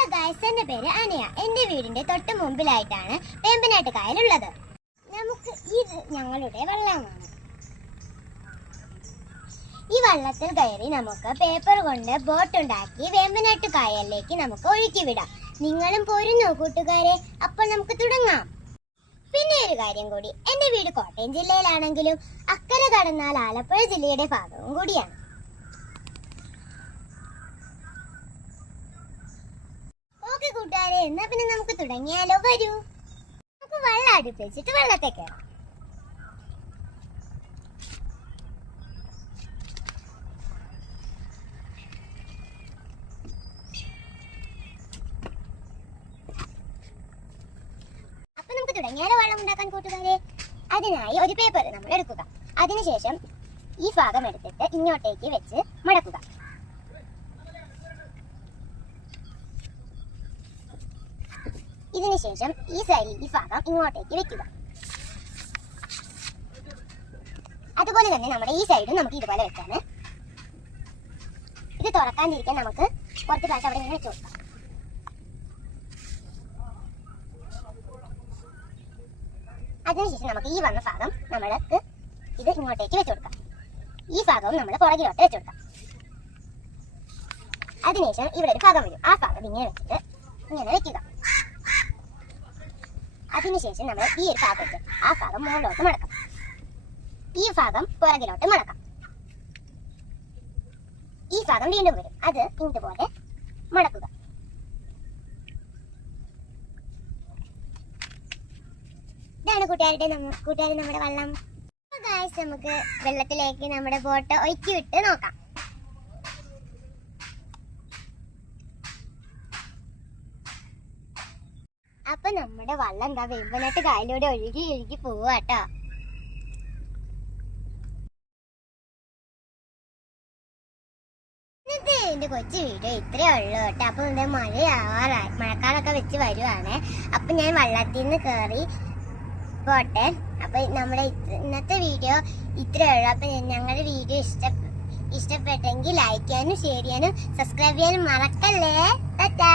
Hello guys, എന്റെ പേര് അനയ. എന്റെ വീടിന്റെ തൊട്ട് മുമ്പിലായിട്ടാണ് വേമ്പനാട്ട് കായലുള്ളത്. ഇത് ഞങ്ങളുടെ വള്ളമാണ്. ഈ വള്ളത്തിൽ കയറി നമുക്ക് പേപ്പർ കൊണ്ട് ബോട്ട് ഉണ്ടാക്കി വേമ്പനാട്ട് കായലിലേക്ക് നമുക്ക് ഒഴുക്കി വിടാം. നിങ്ങളും പോരുന്നോ കൂട്ടുകാരെ? അപ്പോൾ നമുക്ക് തുടങ്ങാം. പിന്നെ ഒരു കാര്യം കൂടി, എന്റെ വീട് കോട്ടയം ജില്ലയിലാണെങ്കിലും അക്കരെ കടന്നാൽ ആലപ്പുഴ ജില്ലയുടെ ഭാഗവും കൂടിയാണ്. ഓക്കെ കൂട്ടുകാരെ, എന്നാ പിന്നെ നമുക്ക് തുടങ്ങിയാലോ? വരൂ, നമുക്ക് വെള്ളം അടുപ്പിച്ചിട്ട് വെള്ളത്തെ കയറാം. അപ്പൊ നമുക്ക് തുടങ്ങിയാലോ വെള്ളം ഉണ്ടാക്കാൻ കൂട്ടുകാരെ? അതിനായി ഒരു പേപ്പർ നമ്മൾ എടുക്കുക. അതിനുശേഷം ഈ ഭാഗം എടുത്തിട്ട് ഇങ്ങോട്ടേക്ക് വെച്ച് മടക്കുക. ഇതിനുശേഷം ഈ സൈഡിൽ ഈ ഭാഗം ഇങ്ങോട്ടേക്ക് വെക്കുക. അതുപോലെ തന്നെ നമ്മുടെ ഈ സൈഡും നമുക്ക് ഇതുപോലെ വെച്ചാണ്. ഇത് തുറക്കാതിരിക്കാൻ നമുക്ക് കുറച്ച് പ്രാവശ്യം അവിടെ ഇങ്ങനെ വെച്ച് കൊടുക്കാം. അതിനുശേഷം നമുക്ക് ഈ വന്ന ഭാഗം നമ്മൾക്ക് ഇത് ഇങ്ങോട്ടേക്ക് വെച്ച് കൊടുക്കാം. ഈ ഭാഗവും നമ്മൾ പുറകിലോട്ട് വെച്ച് കൊടുക്കാം. അതിനുശേഷം ഇവിടെ ഒരു ഭാഗം വരും. ആ ഭാഗം ഇങ്ങനെ വെച്ചിട്ട് ഇങ്ങനെ വെക്കുക. അതിനുശേഷം നമ്മൾ ഈ ഒരു ഭാഗത്ത് ആ ഭാഗം മുകളിലോട്ട് മടക്കാം. ഈ ഭാഗം പുറകിലോട്ട് മടക്കാം. ഈ ഭാഗം വീണ്ടും വരും. അത് ഇതുപോലെ മടക്കുക. ഇതാണ് കൂട്ടുകാരുടെ നമ്മുടെ വള്ളം. നമുക്ക് വെള്ളത്തിലേക്ക് നമ്മുടെ ബോട്ട് ഒഴുക്കി വിട്ട് നോക്കാം. അപ്പൊ നമ്മുടെ വള്ളം എന്താ വേമ്പനാട്ട് കായലിലൂടെ ഒഴുകി ഒഴുകി പോവാട്ടോ. ഇന്നത്തെ എന്റെ കൊച്ചു വീഡിയോ ഇത്രേ ഉള്ളൂ കേട്ടോ. അപ്പൊ എന്താ മഴക്കാലൊക്കെ വെച്ച് വരുവാണ്. അപ്പൊ ഞാൻ വള്ളത്തിൽ നിന്ന് കയറി പോട്ടെ. അപ്പൊ നമ്മുടെ ഇന്നത്തെ വീഡിയോ ഇത്രേ ഉള്ളൂ. അപ്പൊ ഞങ്ങളുടെ വീഡിയോ ഇഷ്ടപ്പെട്ടെങ്കിൽ ലൈക്ക് ചെയ്യാനും ഷെയർ ചെയ്യാനും സബ്സ്ക്രൈബ് ചെയ്യാനും മറക്കല്ലേ. ടാറ്റാ.